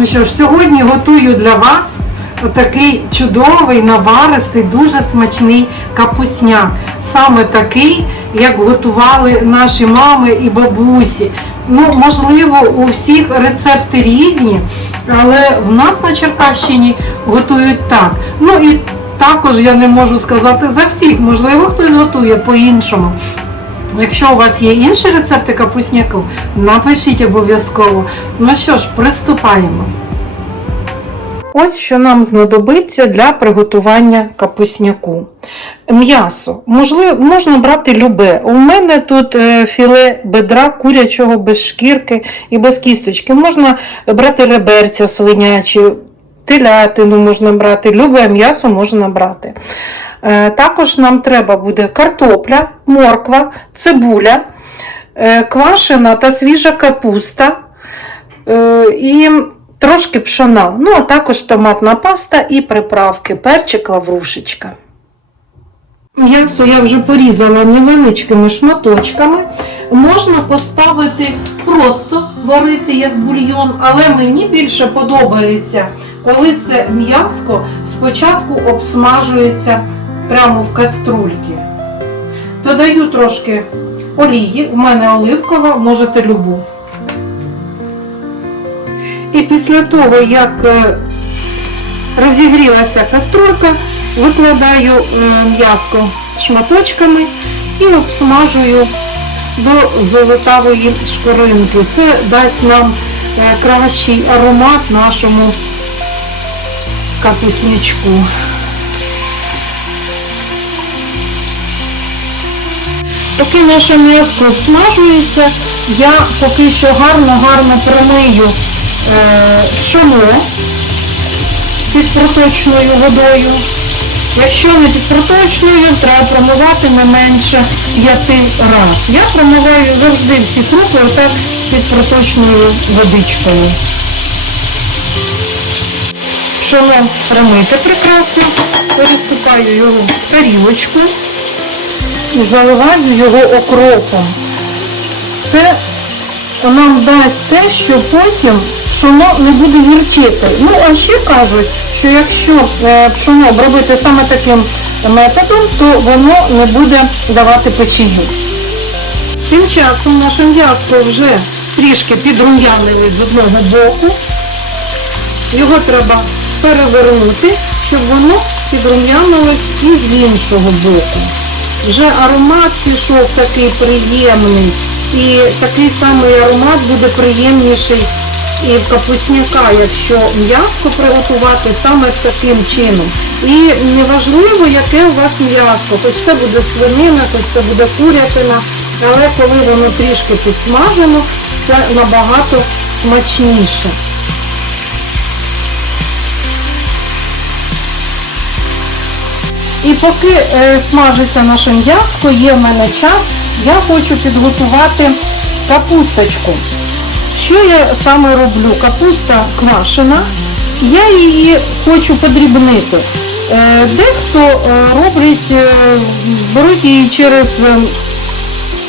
Ну що ж, сьогодні готую для вас такий чудовий, наваристий, дуже смачний капусняк. Саме такий, як готували наші мами і бабусі. Ну, можливо, у всіх рецепти різні, але в нас на Черкащині готують так. Ну і також я не можу сказати за всіх, можливо, хтось готує по-іншому. Якщо у вас є інші рецепти капусняку, напишіть обов'язково. Ну що ж, приступаємо. Ось що нам знадобиться для приготування капусняку. М'ясо. Можливо, можна брати любе. У мене тут е, філе бедра курячого без шкірки і без кісточки. Можна брати реберця свинячі, телятину можна брати, любе м'ясо можна брати. Е, Також нам треба буде картопля, морква, цибуля, е, квашена та свіжа капуста е, і трошки пшона. Ну, а також томатна паста і приправки, перчик, лаврушечка. М'ясо я вже порізала невеличкими шматочками. Можна поставити просто варити як бульйон, але мені більше подобається, коли це м'яско спочатку обсмажується прямо в каструльці. Додаю трошки олії, у мене оливкова, можете любу. І після того, як е, розігрілася каструлька, викладаю е, м'яско шматочками і обсмажую до золотавої шкоринки. Це дасть нам е, кращий аромат нашому капуснячку. Поки наше м'ясо обсмажується, я поки що гарно-гарно промию е, під проточною водою. Якщо не під проточною, треба промивати не менше 5 разів. Я промиваю завжди всі крупи отак під проточною водичкою. Пшоно промите прекрасно, пересипаю його в тарілочку і заливаю його окропом. Це нам дасть те, що потім пшоно не буде гірчити. Ну, а ще кажуть, що якщо е, пшоно обробити саме таким методом, то воно не буде давати печію. Тим часом наше м'ясо вже трішки підрум'янили з одного боку. Його треба перевернути, щоб воно підрум'янилось і з іншого боку. Вже аромат пішов такий приємний. І такий самий аромат буде приємніший і в капусняка, якщо м'ясо приготувати саме таким чином. І неважливо, яке у вас м'ясо, хоч це буде свинина, хоч це буде курятина, але коли воно трішки підсмажено, це набагато смачніше. І поки е, смажиться наше м'яско, є в мене час, я хочу підготувати капусточку. Що я саме роблю? Капуста квашена, я її хочу подрібнити. Е, Дехто е, роблять, беруть її через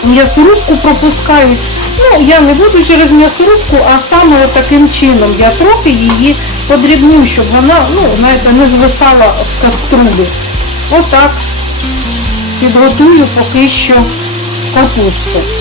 м'ясорубку, пропускають. Ну, я не буду через м'ясорубку, а саме таким чином. Я трохи її подрібню, щоб вона ну, не звисала з каструлі. Отак підготую поки що капусту.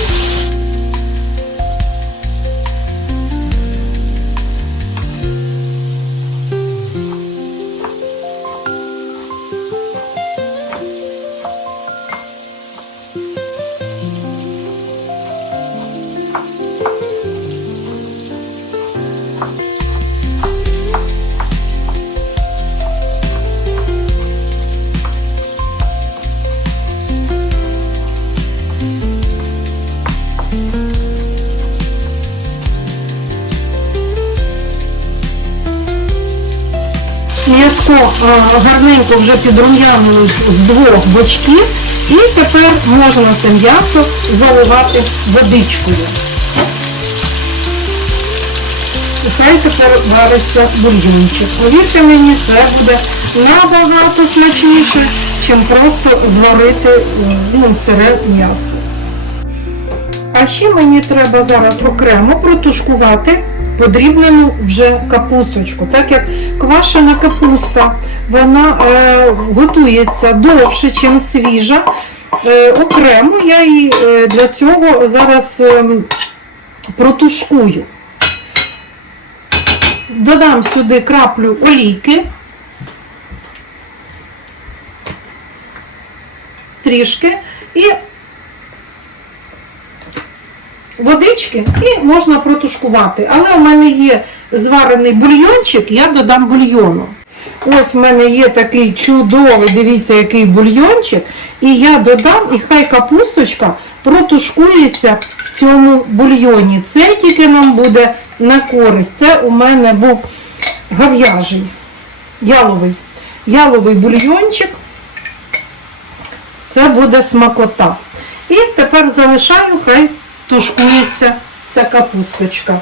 М'яско е, гарненько вже підрум'янили з двох бочків. І тепер можна це м'ясо заливати водичкою. Хай тепер вариться бульйончик. Повірте мені, це буде набагато смачніше, ніж просто зварити ну, сире м'ясо. А ще мені треба зараз окремо протушкувати подрібнену вже капусточку. Так як квашена капуста, вона е, готується довше, ніж свіжа. Е, окремо я її е, для цього зараз е, протушкую. Додам сюди краплю олійки. Трішки і водички і можна протушкувати. Але у мене є зварений бульйончик, я додам бульйону. Ось в мене є такий чудовий, дивіться, який бульйончик. І я додам, і хай капусточка протушкується в цьому бульйоні. Це тільки нам буде на користь. Це у мене був гав'яжий, яловий. Яловий бульйончик. Це буде смакота. І тепер залишаю, хай тушкується ця капусточка.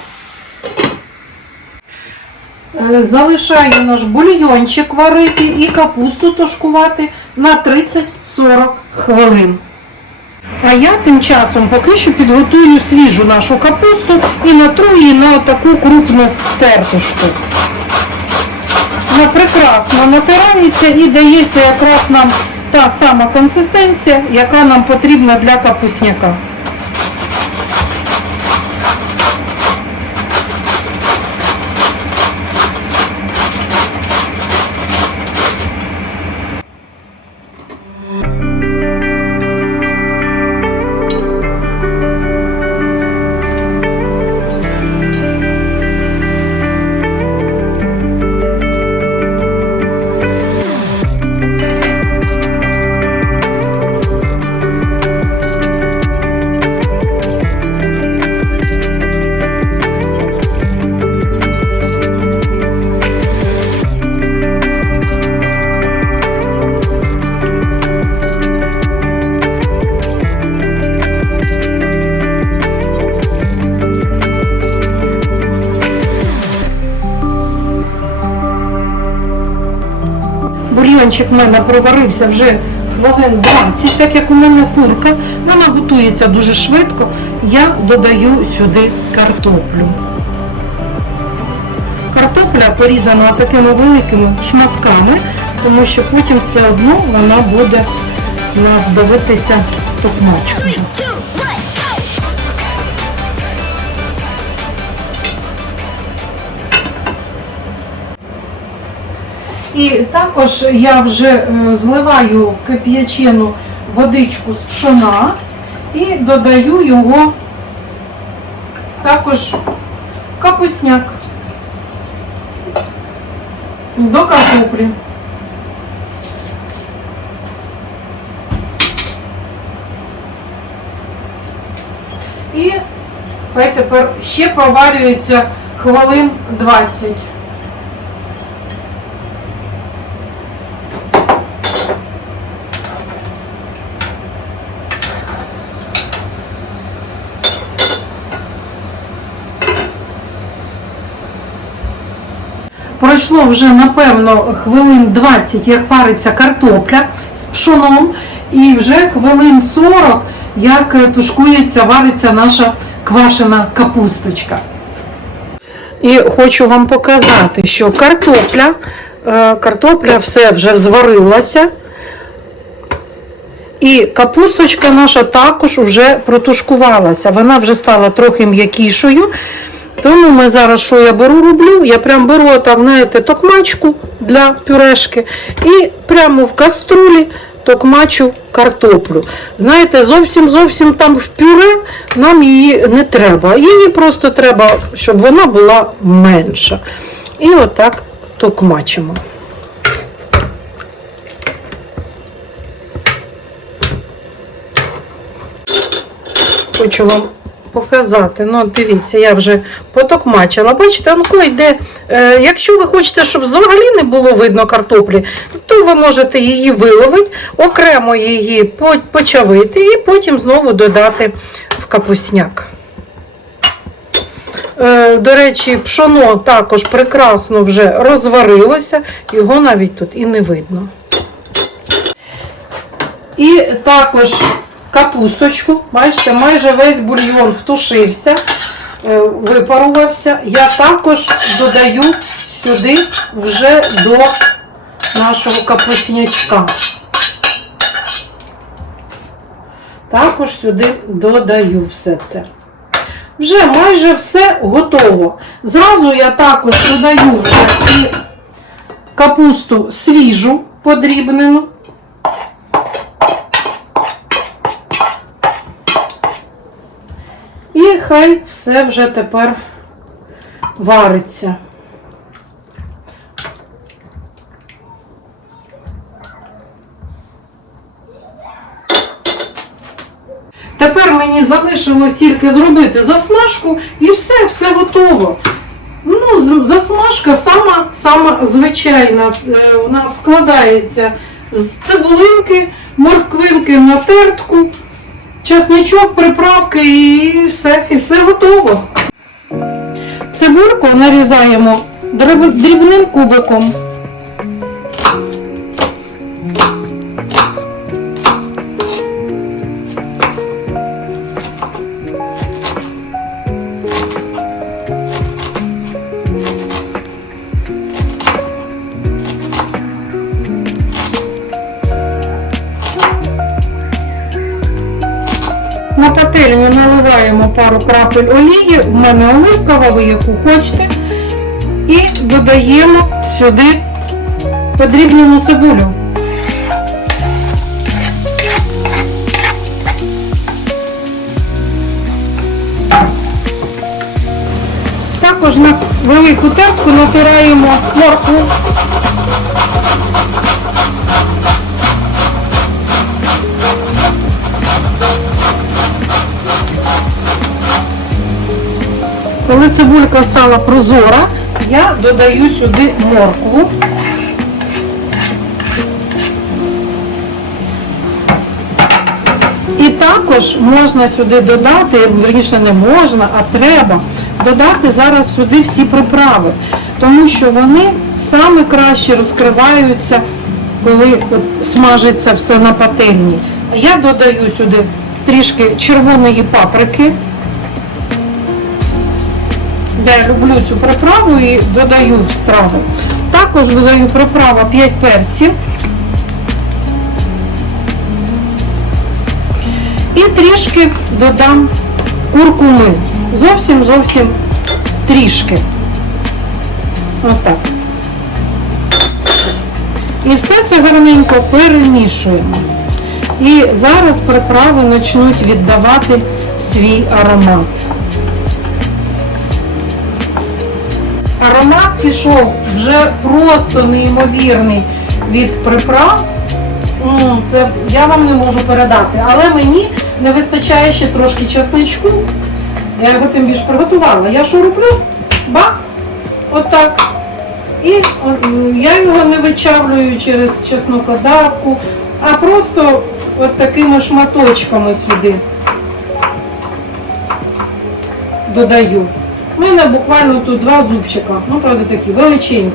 Е, Залишаю наш бульйончик варити і капусту тушкувати на 30-40 хвилин. А я тим часом поки що підготую свіжу нашу капусту і натру її на таку крупну тертушку. Вона прекрасно натирається і дається якраз нам та сама консистенція, яка нам потрібна для капусняка. Бульйончик в мене проварився вже хвилин 20, так як у мене курка, вона готується дуже швидко. Я додаю сюди картоплю. Картопля порізана такими великими шматками, тому що потім все одно вона буде у нас давитися токмачкою. І також я вже е, зливаю кип'ячену водичку з пшона і додаю його також капусняк до картоплі. І хай тепер ще проварюється хвилин 20. Пройшло вже, напевно, хвилин 20, як вариться картопля з пшоном, і вже хвилин 40, як е, тушкується, вариться наша квашена капусточка. І хочу вам показати, що картопля, е, картопля все вже зварилася. І капусточка наша також вже протушкувалася. Вона вже стала трохи м'якішою. Тому ми зараз, що я беру, роблю? Я прям беру так, знаєте, токмачку для пюрешки і прямо в каструлі токмачу картоплю. Знаєте, зовсім зовсім там в пюре нам її не треба. Її просто треба, щоб вона була менша. І отак токмачимо. Хочу вам показати. Ну, дивіться, я вже потокмачила. Бачите, онко йде. Е, якщо ви хочете, щоб взагалі не було видно картоплі, то ви можете її виловити, окремо її почавити і потім знову додати в капусняк. Е, До речі, пшоно також прекрасно вже розварилося, його навіть тут і не видно. І також капусточку, бачите, майже весь бульйон втушився. е, випарувався, я також додаю сюди вже до нашого капуснячка. Також сюди додаю все це. Вже майже все готово. Зразу я також додаю і капусту свіжу подрібнену. І хай все вже тепер вариться. Тепер мені залишилось тільки зробити засмажку і все, все готово. Ну, засмажка сама, сама звичайна. Е, У нас складається з цибулинки, морквинки на тертку, часничок, приправки і все, і все готово. Цибурку нарізаємо дрібним кубиком. На пательню наливаємо пару крапель олії, в мене оливкова, ви яку хочете. І додаємо сюди подрібнену цибулю. Також на велику терку натираємо моркву. Цибулька стала прозора, я додаю сюди моркву. І також можна сюди додати, верніше не можна, а треба додати зараз сюди всі приправи, тому що вони саме краще розкриваються, коли от смажиться все на пательні. Я додаю сюди трішки червоної паприки. Я люблю цю приправу і додаю в страву. Також додаю приправу 5 перців. І трішки додам куркуми. Зовсім зовсім трішки. Отак. І все це гарненько перемішуємо. І зараз приправи почнуть віддавати свій аромат. Пішов вже просто неймовірний від приправ. Це я вам не можу передати, але мені не вистачає ще трошки чесничку. Я його тим більше приготувала. Я що роблю? Бах! Отак. І я його не вичавлюю через чеснокодавку, а просто от такими шматочками сюди додаю. У мене буквально тут два зубчика, ну правда такі величенькі.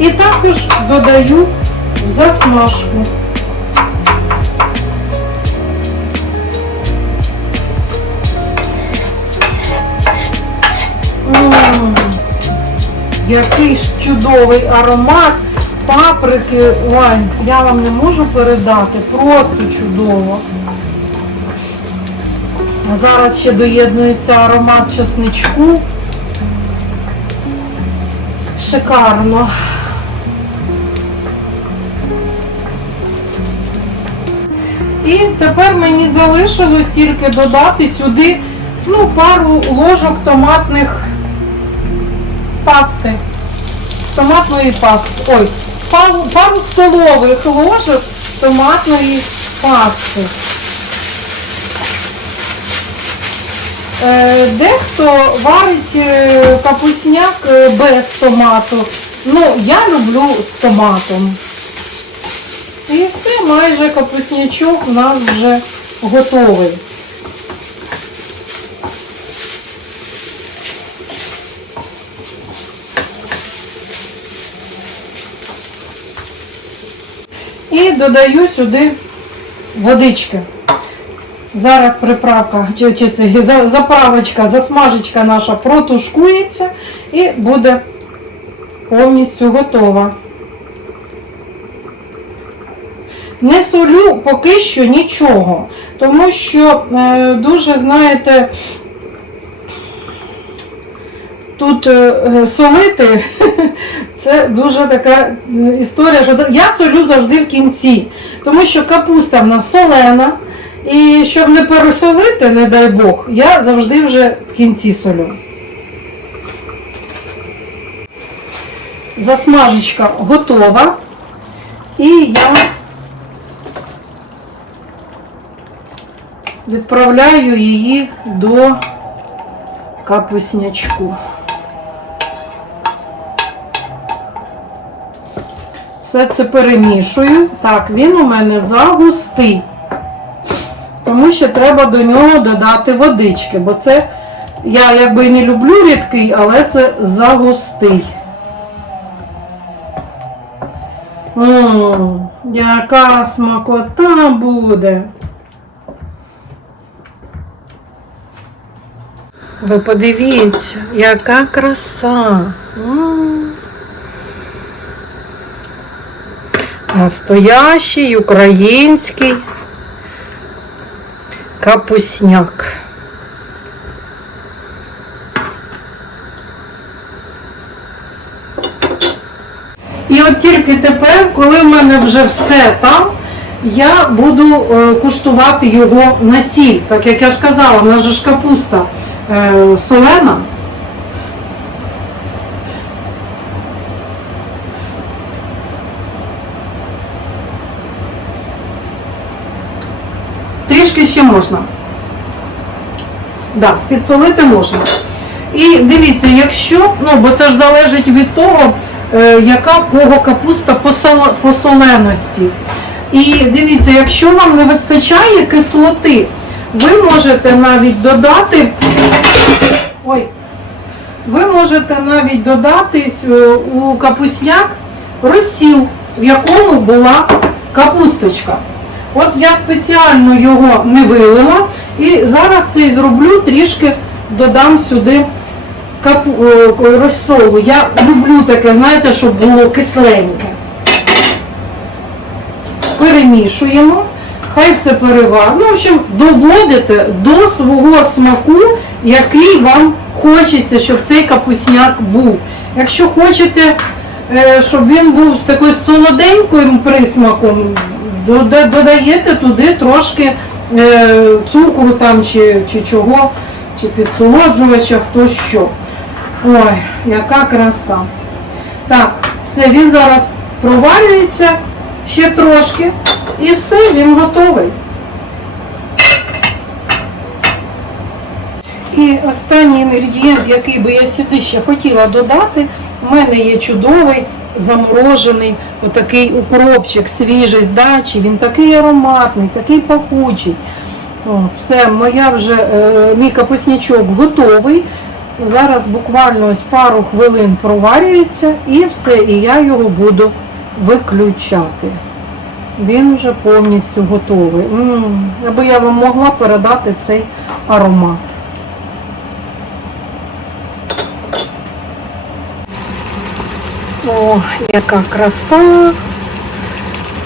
І також додаю в засмажку. Який ж чудовий аромат паприки. Ой, я вам не можу передати. Просто чудово. Зараз ще доєднується аромат чесничку. Шикарно. І тепер мені залишилось тільки додати сюди ну, пару ложок томатних пасти. Томатної пасти. Ой, пару, пару столових ложок томатної пасти. Дехто варить е, капусняк е, без томату. Ну, я люблю з томатом. І все, майже капуснячок у нас вже готовий. І додаю сюди водички. Зараз приправка, чи, чи це заправочка, засмажечка наша протушкується і буде повністю готова. Не солю поки що нічого, тому що е, дуже, знаєте, тут е, е, солити це дуже така е, історія, що я солю завжди в кінці, тому що капуста в нас солена, і щоб не пересолити, не дай Бог, я завжди вже в кінці солю. Засмажечка готова. І я відправляю її до капуснячку. Все це перемішую. Так, він у мене загустий. Тому що треба до нього додати водички, бо це я якби не люблю рідкий, але це загустий. Ммм, яка смакота буде. Ви подивіться, яка краса. Настоящий український капусняк. І от тільки тепер, коли в мене вже все там, я буду е, куштувати його на сіль. Так як я ж казала, в нас же ж капуста е, солена. Трішки ще можна. Да, підсолити можна. І дивіться, якщо, ну бо це ж залежить від того, е, яка кого капуста по, соленості. І дивіться, якщо вам не вистачає кислоти, ви можете навіть додати. Ой, ви можете навіть додати у капусняк розсіл, в якому була капусточка. От я спеціально його не вилила і зараз це зроблю, трішки додам сюди розсолу. Я люблю таке, знаєте, щоб було кисленьке. Перемішуємо, хай все перевар. Ну, в общем, доводите до свого смаку, який вам хочеться, щоб цей капусняк був. Якщо хочете, е, щоб він був з такою солоденьким присмаком, додаєте туди трошки е, цукру там чи, чи чого, чи підсолоджувача, хто що. Ой, яка краса. Так, все, він зараз проварюється ще трошки. І все, він готовий. І останній інгредієнт, який би я сюди ще хотіла додати, у мене є чудовий заморожений отакий укропчик свіжий з дачі. Він такий ароматний, такий пахучий. Все, моя вже, е, мій капуснячок готовий. Зараз буквально ось пару хвилин проварюється і все, і я його буду виключати. Він вже повністю готовий. М, Аби я вам могла передати цей аромат. О, яка краса!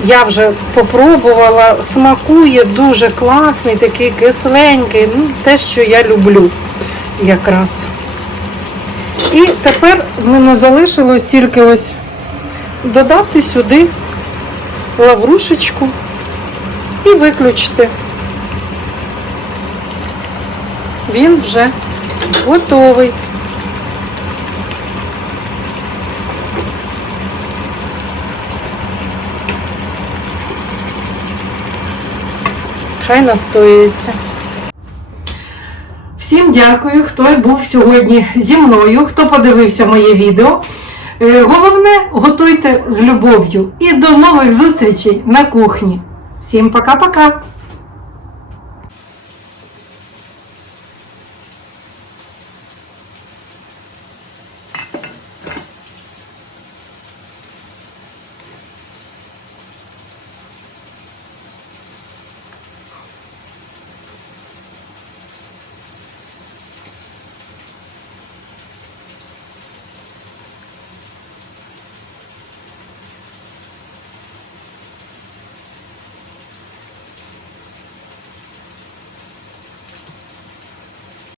Я вже попробувала, смакує дуже класний, такий кисленький, ну, те, що я люблю якраз. І тепер в мене залишилось тільки ось додати сюди лаврушечку і виключити. Він вже готовий. Хай настоюється. Всім дякую, хто був сьогодні зі мною, хто подивився моє відео. Е, Головне, готуйте з любов'ю. І до нових зустрічей на кухні. Всім пока-пока!